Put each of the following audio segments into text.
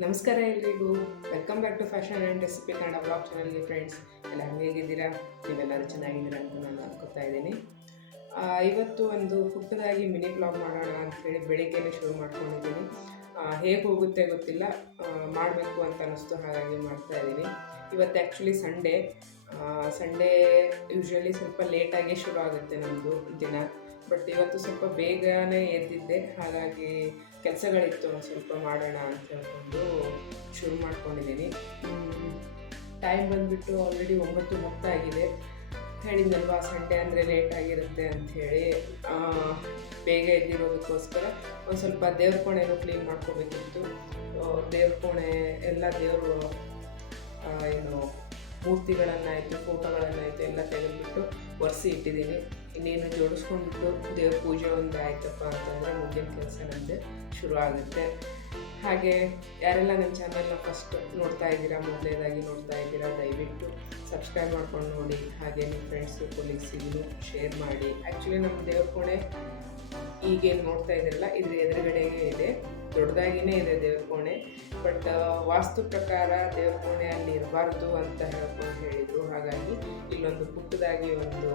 ನಮಸ್ಕಾರ ಎಲ್ರಿಗೂ. Welcome back to fashion and recipe Kannada blog ಚಾನಲ್ಗೆ ಫ್ರೆಂಡ್ಸ್ ಎಲ್ಲ ಹೇಗಿದ್ದೀರಾ? ನೀವೆಲ್ಲರೂ ಚೆನ್ನಾಗಿದ್ದೀರಾ ಅಂತ ನಾನು ಅನ್ಕೋತಾ ಇದ್ದೀನಿ. ಇವತ್ತು ಒಂದು ಪುಟ್ಟದಾಗಿ ಮಿನಿ ಬ್ಲಾಗ್ ಮಾಡೋಣ ಅಂತ ಹೇಳಿ ಬೆಳಿಗ್ಗೆನೇ ಶುರು ಮಾಡ್ಕೊಂಡಿದ್ದೀನಿ. ಹೇಗೆ ಹೋಗುತ್ತೆ ಗೊತ್ತಿಲ್ಲ. ಮಾಡಬೇಕು ಅಂತ ಅನ್ನಿಸ್ತು ಹಾಗಾಗಿ ಮಾಡ್ತಾ ಇದ್ದೀನಿ. ಇವತ್ತು ಆ್ಯಕ್ಚುಲಿ ಸಂಡೇ ಸಂಡೇ ಯೂಶ್ವಲಿ ಸ್ವಲ್ಪ ಲೇಟಾಗೇ ಶುರು ಆಗುತ್ತೆ ನಮ್ಮದು ದಿನ. ಬಟ್ ಇವತ್ತು ಸ್ವಲ್ಪ ಬೇಗನೆ ಎದ್ದಿದ್ದೆ. ಹಾಗಾಗಿ ಕೆಲಸಗಳಿತ್ತು ಒಂದು ಸ್ವಲ್ಪ ಮಾಡೋಣ ಅಂತ ಹೇಳ್ಕೊಂಡು ಶುರು ಮಾಡ್ಕೊಂಡಿದ್ದೀನಿ. ಟೈಮ್ ಬಂದುಬಿಟ್ಟು ಆಲ್ರೆಡಿ ಒಂಬತ್ತು ಮೊತ್ತ ಆಗಿದೆ ಹೇಳಿದ್ನಲ್ವಾ, ಸಂಡೇ ಅಂದರೆ ಲೇಟ್ ಆಗಿರುತ್ತೆ ಅಂಥೇಳಿ ಬೇಗ ಎದ್ದಿರೋದಕ್ಕೋಸ್ಕರ ಒಂದು ಸ್ವಲ್ಪ ದೇವ್ರ ಕೋಣೆನೂ ಕ್ಲೀನ್ ಮಾಡ್ಕೋಬೇಕಿತ್ತು. ದೇವ್ರ ಕೋಣೆ, ಎಲ್ಲ ದೇವರು ಏನು ಮೂರ್ತಿಗಳನ್ನಾಯಿತು, ಫೋಟೋಗಳನ್ನಾಯಿತು ಎಲ್ಲ ತೆಗೆದುಬಿಟ್ಟು ಒರೆಸಿ ಇಟ್ಟಿದ್ದೀನಿ. ಇನ್ನೇನು ಜೋಡಿಸ್ಕೊಂಡ್ಬಿಟ್ಟು ದೇವ್ರ ಪೂಜೆ ಒಂದು ಆಯ್ತಪ್ಪ ಅಂತಂದರೆ ಮುಂದಿನ ಕೆಲಸ ನಂದು ಶುರು ಆಗುತ್ತೆ. ಹಾಗೆ ಯಾರೆಲ್ಲ ನನ್ನ ಚಾನಲ್ನ ಫಸ್ಟ್ ನೋಡ್ತಾ ಇದ್ದೀರಾ, ಮೊದಲನೇದಾಗಿ ನೋಡ್ತಾ ಇದ್ದೀರಾ, ದಯವಿಟ್ಟು ಸಬ್ಸ್ಕ್ರೈಬ್ ಮಾಡ್ಕೊಂಡು ನೋಡಿ. ಹಾಗೆ ನಿಮ್ಮ ಫ್ರೆಂಡ್ಸು ಕೊಲೀಗ್ಸಿಗೂ ಶೇರ್ ಮಾಡಿ. ಆ್ಯಕ್ಚುಲಿ ನಮ್ಮ ದೇವ್ರ ಕೋಣೆ ಈಗೇನು ನೋಡ್ತಾ ಇದ್ದೀರಲ್ಲ ಇದ್ರ ಎದುರುಗಡೆಗೆ ಇದೆ. ದೊಡ್ಡದಾಗಿನೇ ಇದೆ ದೇವ್ರ ಕೋಣೆ. ಬಟ್ ವಾಸ್ತು ಪ್ರಕಾರ ದೇವ್ರ ಕೋಣೆ ಅಲ್ಲಿ ಇರಬಾರ್ದು ಅಂತ ಹೇಳ್ಕೊಂಡು ಹೇಳಿದರು. ಹಾಗಾಗಿ ಇಲ್ಲೊಂದು ಪುಟ್ಟದಾಗಿ ಒಂದು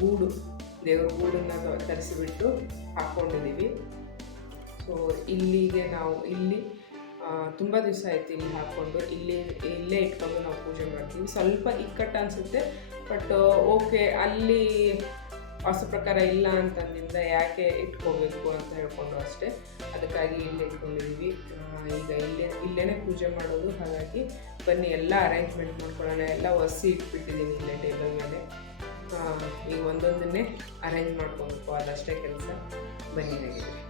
ಗೂಡು, ದೇವ್ರ ಗೂಡನ್ನು ತರಿಸಿಬಿಟ್ಟು ಹಾಕ್ಕೊಂಡಿದ್ದೀವಿ ಸೊ ಇಲ್ಲಿಗೆ ನಾವು ಇಲ್ಲಿ ತುಂಬ ದಿವಸ ಆಯ್ತು ಇಲ್ಲಿ ಹಾಕ್ಕೊಂಡು. ಇಲ್ಲಿ, ಇಲ್ಲೇ ಇಟ್ಕೊಂಡು ನಾವು ಪೂಜೆ ಮಾಡ್ತೀವಿ. ಸ್ವಲ್ಪ ಇಕ್ಕಟ್ಟು ಅನಿಸುತ್ತೆ ಬಟ್ ಓಕೆ ಅಲ್ಲಿ ವಾಸ್ತು ಪ್ರಕಾರ ಇಲ್ಲ ಅಂತಂದಿಂದ ಯಾಕೆ ಇಟ್ಕೋಬೇಕು ಅಂತ ಹೇಳ್ಕೊಂಡು ಅಷ್ಟೇ. ಅದಕ್ಕಾಗಿ ಇಲ್ಲೇ ಇಟ್ಕೊಂಡಿದ್ದೀವಿ ಈಗ ಇಲ್ಲೇ ಇಲ್ಲೇ ಪೂಜೆ ಮಾಡೋದು. ಹಾಗಾಗಿ ಬನ್ನಿ, ಎಲ್ಲ ಅರೇಂಜ್ಮೆಂಟ್ ಮಾಡ್ಕೊಳ್ಳೋಣ. ಎಲ್ಲ ಒಸಿ ಇಟ್ಬಿಟ್ಟಿದ್ದೀನಿ ಇಲ್ಲೇ ಟೇಬಲ್ ಮೇಲೆ. ಈಗ ಒಂದೊಂದನ್ನೇ ಅರೇಂಜ್ ಮಾಡ್ಕೊಬೇಕು. ಅದಷ್ಟೇ ಕೆಲಸ. ಬನ್ನಿ ಹಾಗಿದ್ರೆ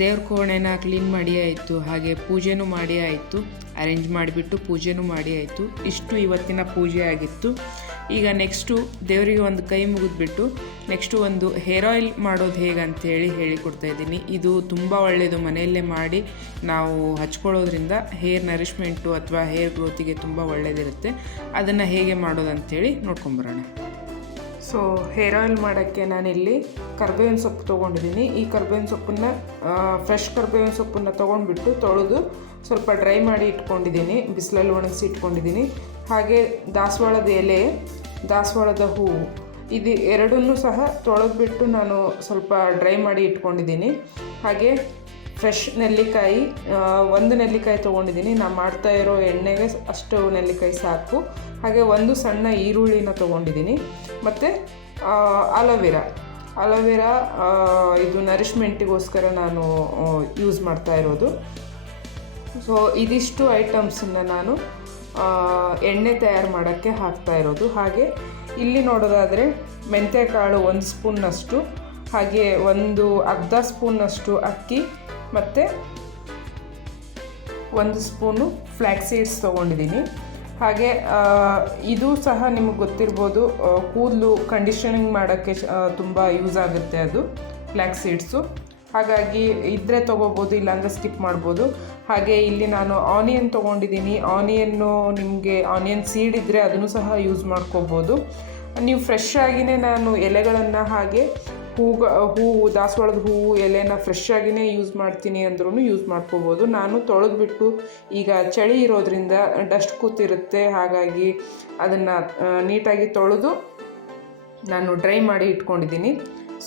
ದೇವ್ರ ಕೋಣೆನ ಕ್ಲೀನ್ ಮಾಡಿ ಆಯಿತು, ಹಾಗೆ ಪೂಜೆನೂ ಮಾಡಿ ಆಯಿತು ಅರೇಂಜ್ ಮಾಡಿಬಿಟ್ಟು ಪೂಜೆನೂ ಮಾಡಿ ಆಯಿತು. ಇಷ್ಟು ಇವತ್ತಿನ ಪೂಜೆ ಆಗಿತ್ತು. ಈಗ ನೆಕ್ಸ್ಟು ದೇವರಿಗೆ ಒಂದು ಕೈ ಮುಗಿದ್ಬಿಟ್ಟು ನೆಕ್ಸ್ಟು ಒಂದು ಹೇರ್ ಆಯಿಲ್ ಮಾಡೋದು ಹೇಗೆ ಅಂತೇಳಿ ಹೇಳಿಕೊಡ್ತಾ ಇದ್ದೀನಿ. ಇದು ತುಂಬ ಒಳ್ಳೆಯದು ಮನೆಯಲ್ಲೇ ಮಾಡಿ ನಾವು ಹಚ್ಕೊಳ್ಳೋದ್ರಿಂದ ಹೇರ್ ನರಿಷ್ಮೆಂಟು ಅಥವಾ ಹೇರ್ ಗ್ರೋತಿಗೆ ತುಂಬ ಒಳ್ಳೆಯದಿರುತ್ತೆ ಅದನ್ನು ಹೇಗೆ ಮಾಡೋದು ಅಂಥೇಳಿ ನೋಡ್ಕೊಂಬರೋಣ. ಸೊ ಹೇರ್ ಆಯಿಲ್ ಮಾಡೋಕ್ಕೆ ನಾನಿಲ್ಲಿ ಕರ್ಬೇವಿನ ಸೊಪ್ಪು ತೊಗೊಂಡಿದ್ದೀನಿ. ಈ ಕರ್ಬೇವಿನ ಸೊಪ್ಪನ್ನ ಫ್ರೆಶ್ ಕರ್ಬೇವಿನ ಸೊಪ್ಪನ್ನು ತೊಗೊಂಡ್ಬಿಟ್ಟು ತೊಳೆದು ಸ್ವಲ್ಪ ಡ್ರೈ ಮಾಡಿ ಇಟ್ಕೊಂಡಿದ್ದೀನಿ. ಬಿಸಿಲಲ್ಲಿ ಒಣಗಿಸಿ ಇಟ್ಕೊಂಡಿದ್ದೀನಿ. ಹಾಗೆ ದಾಸವಾಳದ ಎಲೆ, ದಾಸವಾಳದ ಹೂವು, ಇದು ಎರಡನ್ನೂ ಸಹ ತೊಳೆದ್ಬಿಟ್ಟು ನಾನು ಸ್ವಲ್ಪ ಡ್ರೈ ಮಾಡಿ ಇಟ್ಕೊಂಡಿದ್ದೀನಿ. ಹಾಗೆ ಫ್ರೆಶ್ ನೆಲ್ಲಿಕಾಯಿ ಒಂದು ನೆಲ್ಲಿಕಾಯಿ ತೊಗೊಂಡಿದ್ದೀನಿ. ನಾನು ಮಾಡ್ತಾ ಇರೋ ಎಣ್ಣೆಗೆ ಅಷ್ಟು ನೆಲ್ಲಿಕಾಯಿ ಸಾಕು. ಹಾಗೆ ಒಂದು ಸಣ್ಣ ಈರುಳ್ಳಿನ ತೊಗೊಂಡಿದ್ದೀನಿ. ಮತ್ತು ಅಲೋವೆರಾ ಅಲೋವೆರಾ ಇದು ನರಿಷ್ಮೆಂಟಿಗೋಸ್ಕರ ನಾನು ಯೂಸ್ ಮಾಡ್ತಾ ಇರೋದು. ಸೊ ಇದಿಷ್ಟು ಐಟಮ್ಸನ್ನು ನಾನು ಎಣ್ಣೆ ತಯಾರು ಮಾಡೋಕ್ಕೆ ಹಾಕ್ತಾ ಇರೋದು. ಹಾಗೆ, ಇಲ್ಲಿ ನೋಡೋದಾದರೆ ಮೆಂತ್ಯಕಾಳು ಒಂದು ಸ್ಪೂನ್ನಷ್ಟು ಹಾಗೆ ಒಂದು ಅರ್ಧ ಸ್ಪೂನ್ನಷ್ಟು ಅಕ್ಕಿ, ಮತ್ತು ಒಂದು ಸ್ಪೂನು ಫ್ಲ್ಯಾಕ್ಸೀಡ್ಸ್ ತೊಗೊಂಡಿದ್ದೀನಿ. ಹಾಗೆ ಇದು ಸಹ ನಿಮಗೆ ಗೊತ್ತಿರ್ಬೋದು ಕೂದಲು ಕಂಡೀಷನಿಂಗ್ ಮಾಡೋಕ್ಕೆ ತುಂಬ ಯೂಸ್ ಆಗುತ್ತೆ ಅದು ಫ್ಲ್ಯಾಕ್ ಸೀಡ್ಸು ಹಾಗಾಗಿ ಇದ್ದರೆ ತೊಗೋಬೋದು, ಇಲ್ಲಾಂದರೆ ಸ್ಕಿಪ್ ಮಾಡ್ಬೋದು. ಹಾಗೆ ಇಲ್ಲಿ ನಾನು ಆನಿಯನ್ ತೊಗೊಂಡಿದ್ದೀನಿ. ಆನಿಯನ್ನು ನಿಮಗೆ ಆನಿಯನ್ ಸೀಡ್ ಇದ್ದರೆ ಅದನ್ನು ಸಹ ಯೂಸ್ ಮಾಡ್ಕೋಬೋದು. ನೀವು ಫ್ರೆಶ್ ಆಗಿಯೇ ನಾನು ಎಲೆಗಳನ್ನು ಹಾಗೆ ಹೂಗ ಹೂವು ದಾಸವಾಳದ ಹೂವು ಎಲೆನ ಫ್ರೆಶ್ ಆಗಿನೇ ಯೂಸ್ ಮಾಡ್ತೀನಿ ಅಂದ್ರೂ ಯೂಸ್ ಮಾಡ್ಕೋಬೋದು. ನಾನು ತೊಳೆದ್ಬಿಟ್ಟು ಈಗ ಚಳಿ ಇರೋದ್ರಿಂದ ಡಸ್ಟ್ ಕೂತಿರುತ್ತೆ, ಹಾಗಾಗಿ ಅದನ್ನು ನೀಟಾಗಿ ತೊಳೆದು ನಾನು ಡ್ರೈ ಮಾಡಿ ಇಟ್ಕೊಂಡಿದ್ದೀನಿ.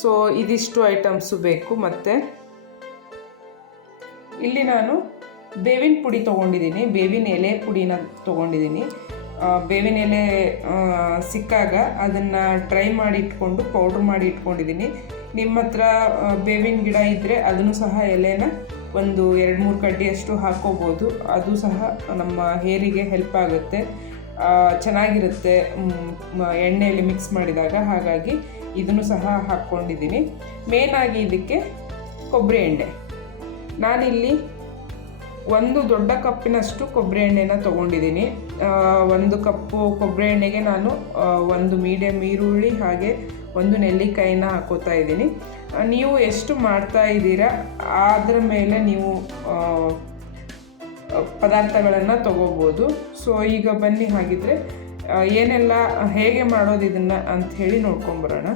ಸೊ ಇದಿಷ್ಟು ಐಟಮ್ಸು ಬೇಕು ಮತ್ತು. ಇಲ್ಲಿ ನಾನು ಬೇವಿನ ಪುಡಿ ತೊಗೊಂಡಿದ್ದೀನಿ, ಬೇವಿನ ಎಲೆ ಪುಡಿನ ತೊಗೊಂಡಿದ್ದೀನಿ. ಬೇವಿನ ಎಲೆ ಸಿಕ್ಕಾಗ ಅದನ್ನು ಟ್ರೈ ಮಾಡಿ ಇಟ್ಕೊಂಡು ಪೌಡ್ರ್ ಮಾಡಿ ಇಟ್ಕೊಂಡಿದ್ದೀನಿ ನಿಮ್ಮ ಹತ್ರ ಬೇವಿನ ಗಿಡ ಇದ್ದರೆ ಅದನ್ನು ಸಹ ಎಲೆನ ಒಂದು ಎರಡು ಮೂರು ಕಡ್ಡಿಯಷ್ಟು ಹಾಕ್ಕೋಬೋದು ಅದು ಸಹ ನಮ್ಮ ಹೇರಿಗೆ ಹೆಲ್ಪ್ ಆಗುತ್ತೆ. ಚೆನ್ನಾಗಿರುತ್ತೆ ಎಣ್ಣೆಯಲ್ಲಿ ಮಿಕ್ಸ್ ಮಾಡಿದಾಗ. ಹಾಗಾಗಿ ಇದನ್ನು ಸಹ ಹಾಕ್ಕೊಂಡಿದ್ದೀನಿ ಮೇನಾಗಿ ಇದಕ್ಕೆ ಕೊಬ್ಬರಿ ಎಣ್ಣೆ. ನಾನಿಲ್ಲಿ ಒಂದು ದೊಡ್ಡ ಕಪ್ಪಿನಷ್ಟು ಕೊಬ್ಬರಿ ಎಣ್ಣೆನ ತೊಗೊಂಡಿದ್ದೀನಿ ಒಂದು ಕಪ್ಪು ಕೊಬ್ಬರಿ ಎಣ್ಣೆಗೆ ನಾನು ಒಂದು ಮೀಡಿಯಮ್ ಈರುಳ್ಳಿ ಹಾಗೆ ಒಂದು ನೆಲ್ಲಿಕಾಯಿನ ಹಾಕೋತಾ ಇದ್ದೀನಿ. ನೀವು ಎಷ್ಟು ಮಾಡ್ತಾ ಇದ್ದೀರಾ ಅದರ ಮೇಲೆ ನೀವು ಪದಾರ್ಥಗಳನ್ನು ತಗೋಬೋದು. ಸೊ ಈಗ ಬನ್ನಿ ಹಾಗಿದ್ರೆ ಏನೆಲ್ಲ, ಹೇಗೆ ಮಾಡೋದು ಇದನ್ನು ಅಂತ ಹೇಳಿ ನೋಡ್ಕೊಂಬರೋಣ.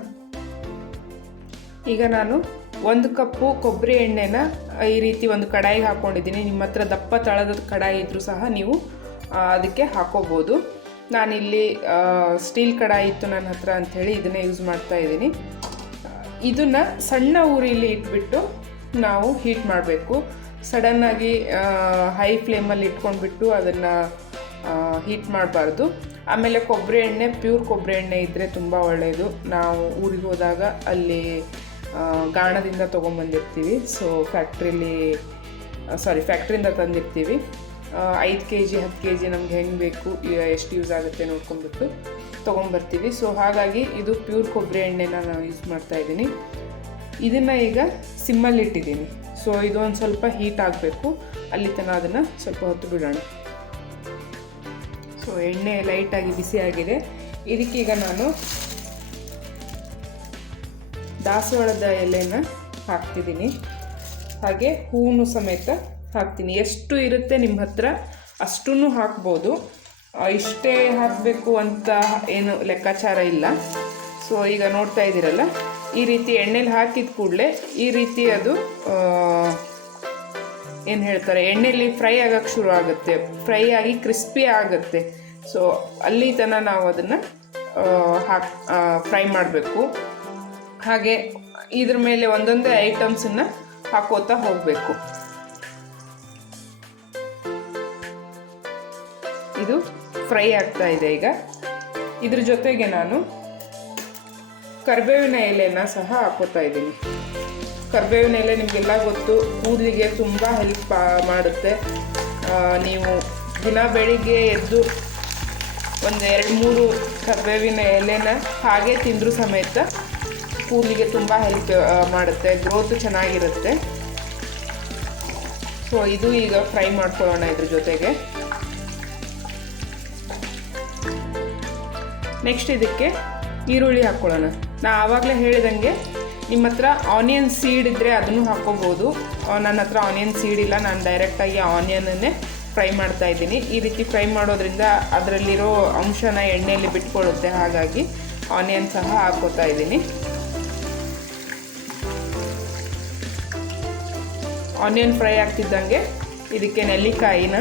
ಈಗ ನಾನು ಒಂದು ಕಪ್ಪು ಕೊಬ್ಬರಿ ಎಣ್ಣೆನ ಈ ರೀತಿ ಒಂದು ಕಡಾಯಿಗೆ ಹಾಕ್ಕೊಂಡಿದ್ದೀನಿ ನಿಮ್ಮ ಹತ್ರ ದಪ್ಪ ತಳದ ಕಡಾಯಿ ಇದ್ದರೂ ಸಹ ನೀವು ಅದಕ್ಕೆ ಹಾಕೋಬೋದು. ನಾನಿಲ್ಲಿ ಸ್ಟೀಲ್ ಕಡಾಯಿ ಇತ್ತು ನನ್ನ ಹತ್ರ ಅಂಥೇಳಿ ಇದನ್ನೇ ಯೂಸ್ ಮಾಡ್ತಾ ಇದ್ದೀನಿ. ಇದನ್ನು ಸಣ್ಣ ಊರಿಲಿ ಇಟ್ಬಿಟ್ಟು ನಾವು ಹೀಟ್ ಮಾಡಬೇಕು. ಸಡನ್ನಾಗಿ ಹೈ ಫ್ಲೇಮಲ್ಲಿ ಇಟ್ಕೊಂಡ್ಬಿಟ್ಟು ಅದನ್ನು ಹೀಟ್ ಮಾಡಬಾರ್ದು. ಆಮೇಲೆ ಕೊಬ್ಬರಿ ಎಣ್ಣೆ, ಪ್ಯೂರ್ ಕೊಬ್ಬರಿ ಎಣ್ಣೆ ಇದ್ದರೆ ತುಂಬ ಒಳ್ಳೆಯದು ನಾವು ಊರಿಗೆ ಹೋದಾಗ ಅಲ್ಲಿ ಗಾಣದಿಂದ ತೊಗೊಂಬಂದಿರ್ತೀವಿ. ಸೊ ಫ್ಯಾಕ್ಟ್ರಿಲಿ ಸಾರಿ ಫ್ಯಾಕ್ಟ್ರಿಯಿಂದ ತಂದಿರ್ತೀವಿ. ಐದು ಕೆ ಜಿ ಹತ್ತು ಕೆ ಜಿ ನಮ್ಗೆ ಹೆಂಗೆ ಬೇಕು ಎಷ್ಟು ಯೂಸ್ ಆಗುತ್ತೆ ನೋಡ್ಕೊಂಡ್ಬಿಟ್ಟು ತೊಗೊಂಬರ್ತೀವಿ. ಸೊ ಹಾಗಾಗಿ ಇದು ಪ್ಯೂರ್ ಕೊಬ್ಬರಿ ಎಣ್ಣೆನ ನಾನು ಯೂಸ್ ಮಾಡ್ತಾ ಇದ್ದೀನಿ. ಇದನ್ನು ಈಗ ಸಿಮ್ಮಲ್ಲಿ ಇಟ್ಟಿದ್ದೀನಿ. ಸೊ ಇದು ಒಂದು ಸ್ವಲ್ಪ ಹೀಟ್ ಆಗಬೇಕು. ಅಲ್ಲಿ ತನಕ ಅದನ್ನು ಸ್ವಲ್ಪ ಹೊತ್ತು ಬಿಡೋಣ. ಸೊ ಎಣ್ಣೆ ಲೈಟಾಗಿ ಬಿಸಿ ಆಗಿದೆ. ಇದಕ್ಕೀಗ ನಾನು ದಾಸವಾಳದ ಎಲೆನ ಹಾಕ್ತಿದ್ದೀನಿ. ಹಾಗೆ ಹೂವು ಸಮೇತ ಹಾಕ್ತೀನಿ. ಎಷ್ಟು ಇರುತ್ತೆ ನಿಮ್ಮ ಹತ್ರ ಅಷ್ಟೂ ಹಾಕ್ಬೋದು. ಇಷ್ಟೇ ಹಾಕಬೇಕು ಅಂತ ಏನು ಲೆಕ್ಕಾಚಾರ ಇಲ್ಲ. ಸೊ ಈಗ ನೋಡ್ತಾ ಇದ್ದೀರಲ್ಲ, ಈ ರೀತಿ ಎಣ್ಣೆಲಿ ಹಾಕಿದ ಕೂಡಲೇ ಈ ರೀತಿ ಅದು ಏನು ಹೇಳ್ತಾರೆ, ಎಣ್ಣೆಲಿ ಫ್ರೈ ಆಗೋಕ್ಕೆ ಶುರು ಆಗುತ್ತೆ. ಫ್ರೈ ಆಗಿ ಕ್ರಿಸ್ಪಿ ಆಗುತ್ತೆ. ಸೊ ಅಲ್ಲಿ ತನಕ ನಾವು ಅದನ್ನು ಹಾಕಿ ಫ್ರೈ ಮಾಡಬೇಕು. ಹಾಗೆ ಇದ್ರ ಮೇಲೆ ಒಂದೊಂದೇ ಐಟಮ್ಸನ್ನು ಹಾಕೋತಾ ಹೋಗಬೇಕು. ಫ್ರೈ ಆಗ್ತಾ ಇದೆ ಈಗ. ಇದ್ರ ಜೊತೆಗೆ ನಾನು ಕರಿಬೇವಿನ ಎಲೆನ ಸಹ ಹಾಕೋತಾ ಇದ್ದೀನಿ. ಕರಿಬೇವಿನ ಎಲೆ ನಿಮಗೆಲ್ಲ ಗೊತ್ತು, ಕೂದಲಿಗೆ ತುಂಬ ಹೆಲ್ಪ್ ಮಾಡುತ್ತೆ. ನೀವು ದಿನ ಬೆಳಿಗ್ಗೆ ಎದ್ದು ಒಂದು ಎರಡು ಮೂರು ಕರಿಬೇವಿನ ಎಲೆನ ಹಾಗೆ ತಿಂದರೂ ಸಮೇತ ಕೂದಲಿಗೆ ತುಂಬ ಹೆಲ್ಪ್ ಮಾಡುತ್ತೆ ಗ್ರೋತ್ ಚೆನ್ನಾಗಿರುತ್ತೆ. ಸೊ ಇದು ಈಗ ಫ್ರೈ ಮಾಡ್ಕೊಳ್ಳೋಣ ಇದ್ರ ಜೊತೆಗೆ. ನೆಕ್ಸ್ಟ್ ಇದಕ್ಕೆ ಈರುಳ್ಳಿ ಹಾಕ್ಕೊಳ್ಳೋಣ. ನಾ ಆವಾಗಲೇ ಹೇಳಿದಂಗೆ ನಿಮ್ಮ ಹತ್ರ ಆನಿಯನ್ ಸೀಡ್ ಇದ್ದರೆ ಅದನ್ನು ಹಾಕ್ಕೋಬೋದು. ನನ್ನ ಹತ್ರ ಆನಿಯನ್ ಸೀಡ್ ಇಲ್ಲ, ನಾನು ಡೈರೆಕ್ಟಾಗಿ ಆನಿಯನನ್ನೇ ಫ್ರೈ ಮಾಡ್ತಾ ಇದ್ದೀನಿ. ಈ ರೀತಿ ಫ್ರೈ ಮಾಡೋದ್ರಿಂದ ಅದರಲ್ಲಿರೋ ಅಂಶನ ಎಣ್ಣೆಯಲ್ಲಿ ಬಿಟ್ಕೊಳ್ಳುತ್ತೆ ಹಾಗಾಗಿ ಆನಿಯನ್ ಸಹ ಹಾಕೋತಾ ಇದ್ದೀನಿ. ಆನಿಯನ್ ಫ್ರೈ ಆಗ್ತಿದ್ದಂಗೆ ಇದಕ್ಕೆ ನೆಲ್ಲಿಕಾಯಿನ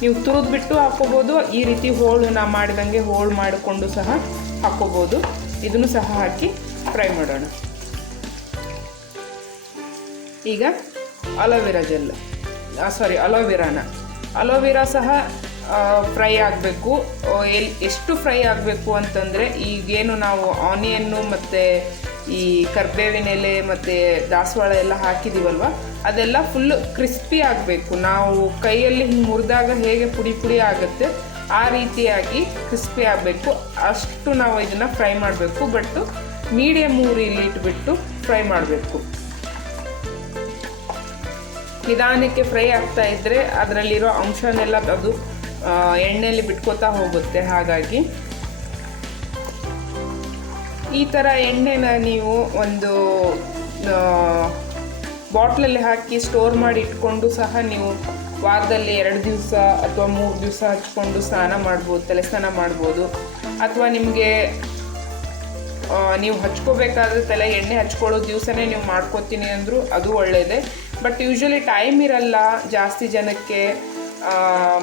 ನೀವು ತುರಿದ್ಬಿಟ್ಟು ಹಾಕ್ಕೋಬೋದು ಈ ರೀತಿ ಹೋಳು ನಾ ಮಾಡಿದಂಗೆ ಹೋಳು ಮಾಡಿಕೊಂಡು ಸಹ ಹಾಕ್ಕೋಬೋದು ಇದನ್ನು ಸಹ ಹಾಕಿ ಫ್ರೈ ಮಾಡೋಣ. ಈಗ ಅಲೋವೆರಾ ಜೆಲ್ ಸಾರಿ ಅಲೋವೆರಾನ. ಅಲೋವೆರಾ ಸಹ ಫ್ರೈ ಆಗಬೇಕು. ಎಲ್ಲಿ ಎಷ್ಟು ಫ್ರೈ ಆಗಬೇಕು ಅಂತಂದರೆ ಈಗೇನು ನಾವು ಆನಿಯನ್ನು ಮತ್ತು ಈ ಕರ್ಬೇವಿನೆಲೆ ಮತ್ತು ದಾಸವಾಳ ಎಲ್ಲ ಹಾಕಿದ್ದೀವಲ್ವ ಅದೆಲ್ಲ ಫುಲ್ ಕ್ರಿಸ್ಪಿ ಆಗಬೇಕು. ನಾವು ಕೈಯಲ್ಲಿ ಹಿಂಗೆ ಮುರಿದಾಗ ಹೇಗೆ ಪುಡಿ ಪುಡಿ ಆಗುತ್ತೆ, ಆ ರೀತಿಯಾಗಿ ಕ್ರಿಸ್ಪಿ ಆಗಬೇಕು. ಅಷ್ಟು ನಾವು ಇದನ್ನು ಫ್ರೈ ಮಾಡಬೇಕು ಬಟ್ಟು ಮೀಡಿಯಮ್ ಊರಿಲಿ ಇಟ್ಬಿಟ್ಟು ಫ್ರೈ ಮಾಡಬೇಕು. ನಿಧಾನಕ್ಕೆ ಫ್ರೈ ಆಗ್ತಾ ಇದ್ದರೆ ಅದರಲ್ಲಿರೋ ಅಂಶನೆಲ್ಲ ಅದು ಎಣ್ಣೆಯಲ್ಲಿ ಬಿಟ್ಕೋತಾ ಹೋಗುತ್ತೆ. ಹಾಗಾಗಿ ಈ ಥರ ಎಣ್ಣೆನ ನೀವು ಒಂದು ಬಾಟ್ಲಲ್ಲಿ ಹಾಕಿ ಸ್ಟೋರ್ ಮಾಡಿ ಇಟ್ಕೊಂಡು ಸಹ ನೀವು ವಾರದಲ್ಲಿ ಎರಡು ದಿವಸ ಅಥವಾ ಮೂರು ದಿವಸ ಹಚ್ಕೊಂಡು ಸ್ನಾನ ಮಾಡ್ಬೋದು ತಲೆ ಸ್ನಾನ ಮಾಡ್ಬೋದು. ಅಥವಾ ನಿಮಗೆ ನೀವು ಹಚ್ಕೋಬೇಕಾದ್ರೆ ತಲೆ ಎಣ್ಣೆ ಹಚ್ಕೊಳ್ಳೋ ದಿವಸನೇ ನೀವು ಮಾಡ್ಕೋತೀನಿ ಅಂದರೂ ಅದು ಒಳ್ಳೆಯದೇ ಬಟ್ ಯೂಶ್ವಲಿ ಟೈಮ್ ಇರಲ್ಲ ಜಾಸ್ತಿ ಜನಕ್ಕೆ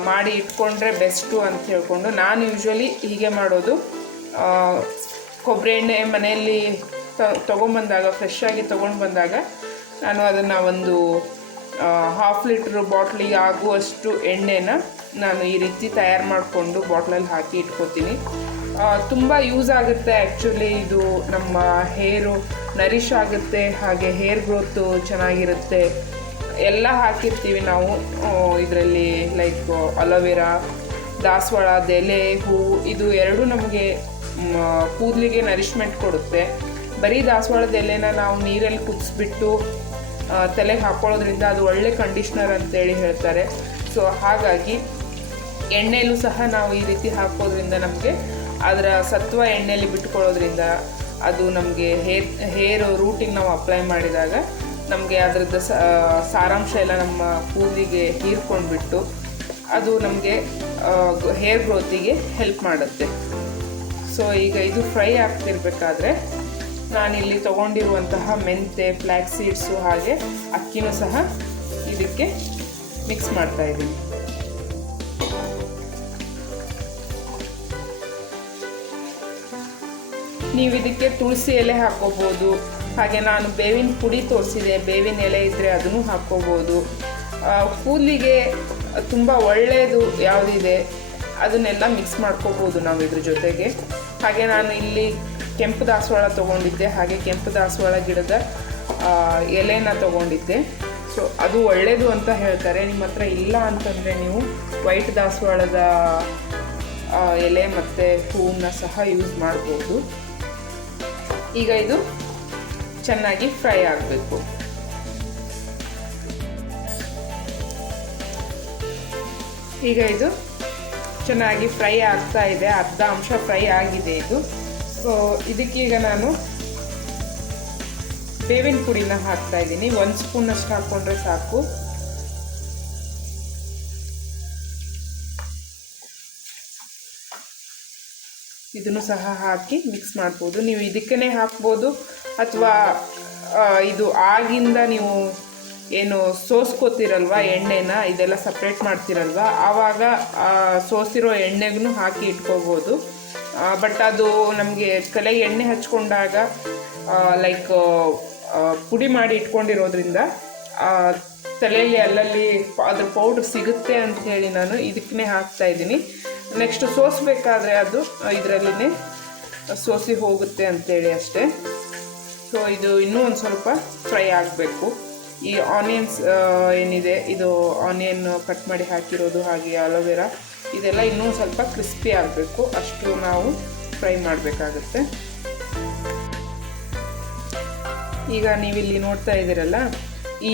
ಮಾಡಿ ಇಟ್ಕೊಂಡ್ರೆ ಬೆಸ್ಟು ಅಂತ ಹೇಳ್ಕೊಂಡು. ನಾನು ಯೂಶ್ವಲಿ ಹೀಗೆ ಮಾಡೋದು. ಕೊಬ್ಬರಿ ಎಣ್ಣೆ ಮನೆಯಲ್ಲಿ ತೊಗೊಂಬಂದಾಗ ಫ್ರೆಶ್ ಆಗಿ ತೊಗೊಂಡು ಬಂದಾಗ ನಾನು ಅದನ್ನು ಒಂದು ಹಾಫ್ ಲೀಟ್ರ್ ಬಾಟ್ಲಿಗೆ ಆಗುವಷ್ಟು ಎಣ್ಣೆನ ನಾನು ಈ ರೀತಿ ತಯಾರು ಮಾಡಿಕೊಂಡು ಬಾಟ್ಲಲ್ಲಿ ಹಾಕಿ ಇಟ್ಕೋತೀನಿ. ತುಂಬ ಯೂಸ್ ಆಗುತ್ತೆ ಆ್ಯಕ್ಚುಲಿ ಇದು ನಮ್ಮ ಹೇರು ನರಿಶ್ ಆಗುತ್ತೆ, ಹಾಗೆ ಹೇರ್ ಗ್ರೋತು ಚೆನ್ನಾಗಿರುತ್ತೆ. ಎಲ್ಲ ಹಾಕಿರ್ತೀವಿ ನಾವು ಇದರಲ್ಲಿ ಲೈಕ್ ಅಲೋವೆರಾ, ದಾಸವಾಳ, ಎಲೆ ಹೂವು ಇದು ಎರಡೂ ನಮಗೆ ಕೂದಲಿಗೆ ನರಿಶ್ಮೆಂಟ್ ಕೊಡುತ್ತೆ. ಬರೀ ದಾಸವಾಳದ ಎಲೆನ ನಾವು ನೀರಲ್ಲಿ ಕುದಿಸ್ಬಿಟ್ಟು ತಲೆಗೆ ಹಾಕೊಳ್ಳೋದ್ರಿಂದ ಅದು ಒಳ್ಳೆ ಕಂಡೀಷ್ನರ್ ಅಂತೇಳಿ ಹೇಳ್ತಾರೆ. ಸೊ ಹಾಗಾಗಿ ಎಣ್ಣೆಯಲ್ಲೂ ಸಹ ನಾವು ಈ ರೀತಿ ಹಾಕೋದ್ರಿಂದ ನಮಗೆ ಅದರ ಸತ್ವ ಎಣ್ಣೆಯಲ್ಲಿ ಬಿಟ್ಕೊಳ್ಳೋದ್ರಿಂದ ಅದು ನಮಗೆ ಹೇರ್ ಹೇರ್ ರೂಟಿಗೆ ನಾವು ಅಪ್ಲೈ ಮಾಡಿದಾಗ ನಮಗೆ ಅದರದ್ದು ಸಾರಾಂಶ ಎಲ್ಲ ನಮ್ಮ ಕೂದಲಿಗೆ ಹೀರ್ಕೊಂಡ್ಬಿಟ್ಟು ಅದು ನಮಗೆ ಹೇರ್ ಗ್ರೋತಿಗೆ ಹೆಲ್ಪ್ ಮಾಡುತ್ತೆ. ಸೊ ಈಗ ಇದು ಫ್ರೈ ಆಗ್ತಿರ್ಬೇಕಾದ್ರೆ ನಾನಿಲ್ಲಿ ತಗೊಂಡಿರುವಂತಹ ಮೆಂತೆ ಫ್ಲ್ಯಾಕ್ ಸೀಡ್ಸು ಹಾಗೆ ಅಕ್ಕಿನೂ ಸಹ ಇದಕ್ಕೆ ಮಿಕ್ಸ್ ಮಾಡ್ತಾ ಇದ್ದೀನಿ. ನೀವು ಇದಕ್ಕೆ ತುಳಸಿ ಎಲೆ ಹಾಕೋಬೋದು ಹಾಗೆ ನಾನು ಬೇವಿನ ಪುಡಿ ತೋರಿಸಿದೆ, ಬೇವಿನ ಎಲೆ ಇದ್ದರೆ ಅದನ್ನು ಹಾಕ್ಕೋಬೋದು. ಕೂದಲಿಗೆ ತುಂಬ ಒಳ್ಳೆಯದು ಯಾವುದಿದೆ, ಅದನ್ನೆಲ್ಲ ಮಿಕ್ಸ್ ಮಾಡ್ಕೋಬೋದು ನಾವು ಇದ್ರ ಜೊತೆಗೆ. ಹಾಗೆ ನಾನು ಇಲ್ಲಿ ಕೆಂಪು ದಾಸವಾಳ ತೊಗೊಂಡಿದ್ದೆ, ಹಾಗೆ ಕೆಂಪು ದಾಸವಾಳ ಗಿಡದ ಎಲೆನ ತೊಗೊಂಡಿದ್ದೆ. ಸೊ ಅದು ಒಳ್ಳೆಯದು ಅಂತ ಹೇಳ್ತಾರೆ. ನಿಮ್ಮ ಹತ್ರ ಇಲ್ಲ ಅಂತಂದರೆ ನೀವು ವೈಟ್ ದಾಸವಾಳದ ಎಲೆ ಮತ್ತು ಹೂವನ್ನ ಸಹ ಯೂಸ್ ಮಾಡ್ಬೋದು. ಈಗ ಇದು ಚೆನ್ನಾಗಿ ಫ್ರೈ ಆಗಬೇಕು. ಈಗ ಇದು ಚೆನ್ನಾಗಿ ಫ್ರೈ ಆಗ್ತಾ ಇದೆ. ಅರ್ಧ ಅಂಶ ಫ್ರೈ ಆಗಿದೆ ಇದು. ಸೊ ಇದಕ್ಕೀಗ ನಾನು ಬೇವಿನ ಪುಡಿನ ಹಾಕ್ತಾ ಇದ್ದೀನಿ. ಒಂದು ಸ್ಪೂನಷ್ಟು ಹಾಕ್ಕೊಂಡ್ರೆ ಸಾಕು. ಇದನ್ನು ಸಹ ಹಾಕಿ ಮಿಕ್ಸ್ ಮಾಡ್ಬೋದು. ನೀವು ಇದಕ್ಕೇ ಹಾಕ್ಬೋದು ಅಥವಾ ಇದು ಆಗಿಂದ ನೀವು ಏನು ಸೋಸ್ಕೋತಿರಲ್ವ, ಎಣ್ಣೆನ, ಇದೆಲ್ಲ ಸಪ್ರೇಟ್ ಮಾಡ್ತಿರಲ್ವ, ಆವಾಗ ಸೋಸಿರೋ ಎಣ್ಣೆಗೂ ಹಾಕಿ ಇಟ್ಕೋಬೋದು. ಬಟ್ ಅದು ನಮಗೆ ಕಲೆ ಎಣ್ಣೆ ಹಚ್ಕೊಂಡಾಗ ಲೈಕ್ ಪುಡಿ ಮಾಡಿ ಇಟ್ಕೊಂಡಿರೋದ್ರಿಂದ ತಲೆಯಲ್ಲಿ ಅಲ್ಲಲ್ಲಿ ಅದ್ರ ಪೌಡ್ರ್ ಸಿಗುತ್ತೆ ಅಂತ ಹೇಳಿ ನಾನು ಇದಕ್ಕೇ ಹಾಕ್ತಾ ಇದ್ದೀನಿ. ನೆಕ್ಸ್ಟ್ ಸೋಸಬೇಕಾದ್ರೆ ಅದು ಇದರಲ್ಲಿನೇ ಸೋಸಿ ಹೋಗುತ್ತೆ ಅಂತೇಳಿ ಅಷ್ಟೇ. ಸೊ ಇದು ಇನ್ನೂ ಒಂದು ಸ್ವಲ್ಪ ಫ್ರೈ ಆಗಬೇಕು. ಈ ಆನಿಯನ್ಸ್ ಏನಿದೆ, ಇದು ಆನಿಯನ್ ಕಟ್ ಮಾಡಿ ಹಾಕಿರೋದು ಹಾಗೆ ಅಲೋವೆರಾ ಇದೆಲ್ಲ ಇನ್ನೂ ಸ್ವಲ್ಪ ಕ್ರಿಸ್ಪಿ ಆಗಬೇಕು. ಅಷ್ಟು ನಾವು ಫ್ರೈ ಮಾಡಬೇಕಾಗುತ್ತೆ. ಈಗ ನೀವಿಲ್ಲಿ ನೋಡ್ತಾ ಇದ್ದೀರಲ್ಲ,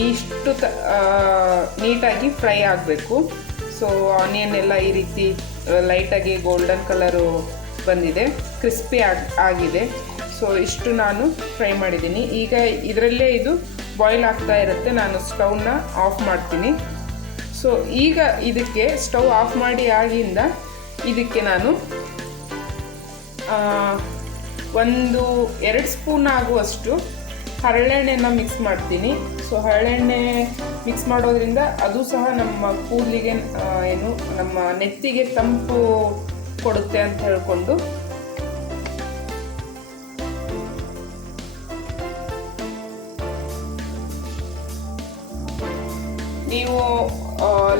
ಇಷ್ಟು ತ ನೀಟಾಗಿ ಫ್ರೈ ಆಗಬೇಕು. ಸೊ ಆನಿಯನ್ ಎಲ್ಲ ಈ ರೀತಿ ಲೈಟಾಗಿ ಗೋಲ್ಡನ್ ಕಲರು ಬಂದಿದೆ. ಕ್ರಿಸ್ಪಿ ಆಗಿ ಆಗಿದೆ. ಸೊ ಇಷ್ಟು ನಾನು ಫ್ರೈ ಮಾಡಿದ್ದೀನಿ. ಈಗ ಇದರಲ್ಲೇ ಇದು ಬಾಯ್ಲ್ ಆಗ್ತಾ ಇರುತ್ತೆ. ನಾನು ಸ್ಟೌವ್ನ ಆಫ್ ಮಾಡ್ತೀನಿ. ಸೊ ಈಗ ಇದಕ್ಕೆ ಸ್ಟವ್ ಆಫ್ ಮಾಡಿ ಆಗಿಂದ ಇದಕ್ಕೆ ನಾನು ಒಂದು ಎರಡು ಸ್ಪೂನ್ ಆಗುವಷ್ಟು ಹರಳೆಣ್ಣೆನ ಮಿಕ್ಸ್ ಮಾಡ್ತೀನಿ. ಸೊ ಹರಳೆಣ್ಣೆ ಮಿಕ್ಸ್ ಮಾಡೋದ್ರಿಂದ ಅದು ಸಹ ನಮ್ಮ ಕೂದಲಿಗೆ ಏನು, ನಮ್ಮ ನೆತ್ತಿಗೆ ತಂಪು ಕೊಡುತ್ತೆ ಅಂತ ಹೇಳ್ಕೊಂಡು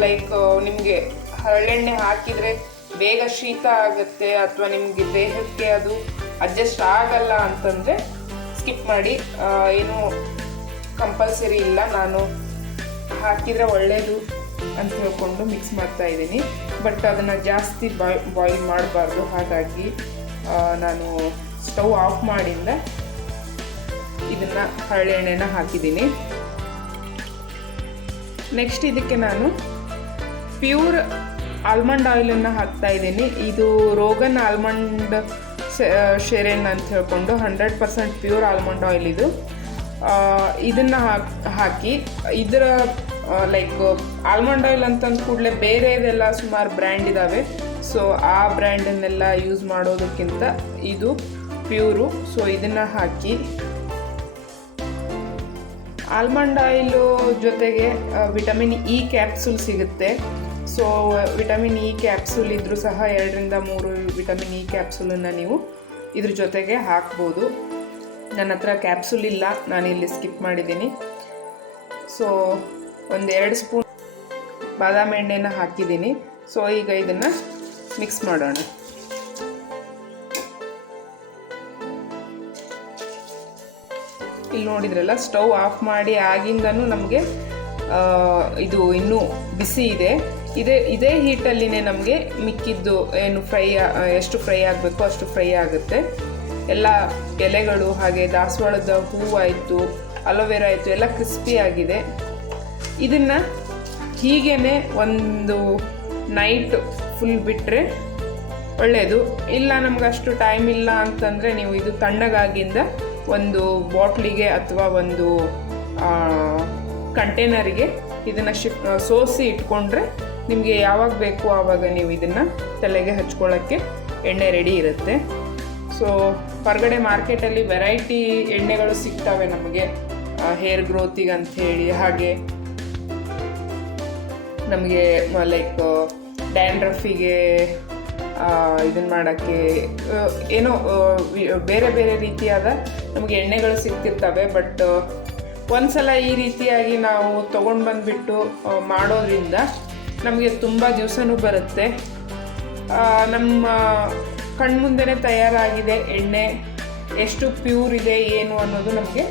ಲೈಕ್ ನಿಮಗೆ ಹರಳೆಣ್ಣೆ ಹಾಕಿದರೆ ಬೇಗ ಶೀತ ಆಗುತ್ತೆ ಅಥವಾ ನಿಮಗೆ ದೇಹಕ್ಕೆ ಅದು ಅಡ್ಜಸ್ಟ್ ಆಗಲ್ಲ ಅಂತಂದರೆ ಸ್ಕಿಪ್ ಮಾಡಿ ಏನು ಕಂಪಲ್ಸರಿ ಇಲ್ಲ. ನಾನು ಹಾಕಿದರೆ ಒಳ್ಳೆಯದು ಅಂತ ಹೇಳ್ಕೊಂಡು ಮಿಕ್ಸ್ ಮಾಡ್ತಾ ಇದ್ದೀನಿ. ಬಟ್ ಅದನ್ನು ಜಾಸ್ತಿ ಬಾಯ್ ಬಾಯ್ಲ್ ಮಾಡಬಾರ್ದು. ಹಾಗಾಗಿ ನಾನು ಸ್ಟವ್ ಆಫ್ ಮಾಡಿಂದ ಇದನ್ನು ಹರಳೆಣ್ಣೆನ ಹಾಕಿದ್ದೀನಿ. ನೆಕ್ಸ್ಟ್ ಇದಕ್ಕೆ ನಾನು ಪ್ಯೂರ್ ಆಲ್ಮಂಡ್ ಆಯಿಲನ್ನು ಹಾಕ್ತಾ ಇದ್ದೀನಿ. ಇದು ರೋಗನ್ ಆಲ್ಮಂಡ್ ಶೆರೆನ್ ಅಂತ ಹೇಳ್ಕೊಂಡು hundred percent pure almond oil ಇದು. ಇದನ್ನು ಹಾಕಿ ಇದರ ಲೈಕ್ ಆಲ್ಮಂಡ್ ಆಯಿಲ್ ಅಂತಂದ ಕೂಡಲೇ ಬೇರೆದೆಲ್ಲ ಸುಮಾರು ಬ್ರ್ಯಾಂಡ್ ಇದ್ದಾವೆ ಸೊ, ಆ ಬ್ರ್ಯಾಂಡನ್ನೆಲ್ಲ ಯೂಸ್ ಮಾಡೋದಕ್ಕಿಂತ ಇದು ಪ್ಯೂರು. ಸೊ, ಇದನ್ನು ಹಾಕಿ ಆಲ್ಮಂಡ್ ಆಯಿಲು ಜೊತೆಗೆ ವಿಟಮಿನ್ ಇ ಕ್ಯಾಪ್ಸುಲ್ ಸಿಗುತ್ತೆ. ಸೊ, ವಿಟಮಿನ್ ಇ ಕ್ಯಾಪ್ಸುಲ್ ಇದ್ದರೂ ಸಹ ಎರಡರಿಂದ ಮೂರು ವಿಟಮಿನ್ ಇ ಕ್ಯಾಪ್ಸುಲನ್ನು ನೀವು ಇದ್ರ ಜೊತೆಗೆ ಹಾಕ್ಬೋದು. ನನ್ನ ಹತ್ರ ಕ್ಯಾಪ್ಸುಲ್ ಇಲ್ಲ ಇಲ್ಲಿ ಸ್ಕಿಪ್ ಮಾಡಿದ್ದೀನಿ. ಸೊ ಒಂದು ಎರಡು ಸ್ಪೂನ್ ಬಾದಾಮಿ ಎಣ್ಣೆನ ಹಾಕಿದ್ದೀನಿ. ಸೊ, ಈಗ ಇದನ್ನು ಮಿಕ್ಸ್ ಮಾಡೋಣ. ಇಲ್ಲಿ ನೋಡಿದ್ರಲ್ಲ, ಸ್ಟವ್ ಆಫ್ ಮಾಡಿ ಆಗಿಂದನೂ ನಮಗೆ ಇದು ಇನ್ನೂ ಬಿಸಿ ಇದೆ. ಇದೇ ಇದೇ ಹೀಟಲ್ಲಿನೇ ನಮಗೆ ಮಿಕ್ಕಿದ್ದು ಏನು ಫ್ರೈ ಎಷ್ಟು ಫ್ರೈ ಆಗಬೇಕು ಅಷ್ಟು ಫ್ರೈ ಆಗುತ್ತೆ. ಎಲ್ಲ ಎಲೆಗಳು ಹಾಗೆ ದಾಸವಾಳದ ಹೂವು ಆಯಿತು, ಅಲೋವೆರಾ ಆಯಿತು, ಎಲ್ಲ ಕ್ರಿಸ್ಪಿ ಆಗಿದೆ. ಇದನ್ನು ಹೀಗೇ ಒಂದು ನೈಟ್ ಫುಲ್ ಬಿಟ್ಟರೆ ಒಳ್ಳೆಯದು ಇಲ್ಲ, ನಮ್ಗೆ ಅಷ್ಟು ಟೈಮ್ ಇಲ್ಲ ಅಂತಂದರೆ ನೀವು ಇದು ತಣ್ಣಗಾಗಿಂದ ಒಂದು ಬಾಟ್ಲಿಗೆ ಅಥವಾ ಒಂದು ಕಂಟೈನರಿಗೆ ಇದನ್ನು ಶಿಫ್ಟ್ ಸೋಸಿ ಇಟ್ಕೊಂಡ್ರೆ ನಿಮಗೆ ಯಾವಾಗ ಬೇಕು ಆವಾಗ ನೀವು ಇದನ್ನು ತಲೆಗೆ ಹಚ್ಕೊಳ್ಳೋಕ್ಕೆ ಎಣ್ಣೆ ರೆಡಿ ಇರುತ್ತೆ. ಸೊ ಹೊರಗಡೆ ಮಾರ್ಕೆಟಲ್ಲಿ ವೆರೈಟಿ ಎಣ್ಣೆಗಳು ಸಿಗ್ತವೆ ನಮಗೆ. ಹೇರ್ ಗ್ರೋತಿಗೆ ಅಂಥೇಳಿ ಹಾಗೆ ನಮಗೆ ಲೈಕ್ ಡ್ಯಾಂಡ್ರಫಿಗೆ ಇದನ್ನು ಮಾಡೋಕ್ಕೆ ಏನೋ ಬೇರೆ ಬೇರೆ ರೀತಿಯಾದ ನಮಗೆ ಎಣ್ಣೆಗಳು ಸಿಗ್ತಿರ್ತವೆ. ಬಟ್ ಒಂದ್ಸಲ ಈ ರೀತಿಯಾಗಿ ನಾವು ತೊಗೊಂಡು ಬಂದುಬಿಟ್ಟು ಮಾಡೋದ್ರಿಂದ ನಮಗೆ ತುಂಬ ದಿವಸನೂ ಬರುತ್ತೆ. ನಮ್ಮ ಕಣ್ಮುಂದೆ ತಯಾರಾಗಿದೆ ಎಣ್ಣೆ, ಎಷ್ಟು ಪ್ಯೂರ್ ಇದೆ, ಏನು ಅನ್ನೋದು ನಮಗೆ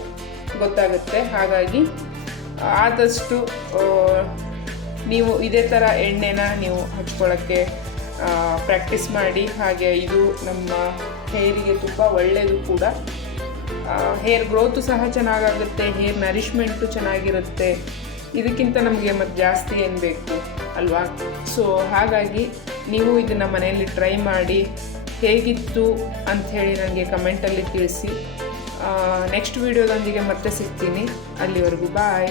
ಗೊತ್ತಾಗುತ್ತೆ. ಹಾಗಾಗಿ, ಆದಷ್ಟು ನೀವು ಇದೇ ಥರ ಎಣ್ಣೆನ ನೀವು ಹಚ್ಕೊಳ್ಳೋಕ್ಕೆ ಪ್ರಾಕ್ಟೀಸ್ ಮಾಡಿ. ಹಾಗೆ ಇದು ನಮ್ಮ ಹೇರಿಗೆ ತುಂಬ ಒಳ್ಳೆಯದು ಕೂಡ. ಹೇರ್ ಗ್ರೋತು ಸಹ ಚೆನ್ನಾಗಾಗುತ್ತೆ ಹೇರ್ ನರಿಷ್ಮೆಂಟು ಚೆನ್ನಾಗಿರುತ್ತೆ. ಇದಕ್ಕಿಂತ ನಮಗೆ ಮತ್ತು ಜಾಸ್ತಿ ಏನು ಬೇಕು? ಅಲ್ವಾ? ಸೊ ಹಾಗಾಗಿ ನೀವು ಇದನ್ನು ಮನೆಯಲ್ಲಿ ಟ್ರೈ ಮಾಡಿ ಹೇಗಿತ್ತು ಅಂಥೇಳಿ ನನಗೆ ಕಮೆಂಟಲ್ಲಿ ತಿಳಿಸಿ. ನೆಕ್ಸ್ಟ್ ವೀಡಿಯೋದೊಂದಿಗೆ ಮತ್ತೆ ಸಿಗ್ತೀನಿ. ಅಲ್ಲಿವರೆಗೂ ಬಾಯ್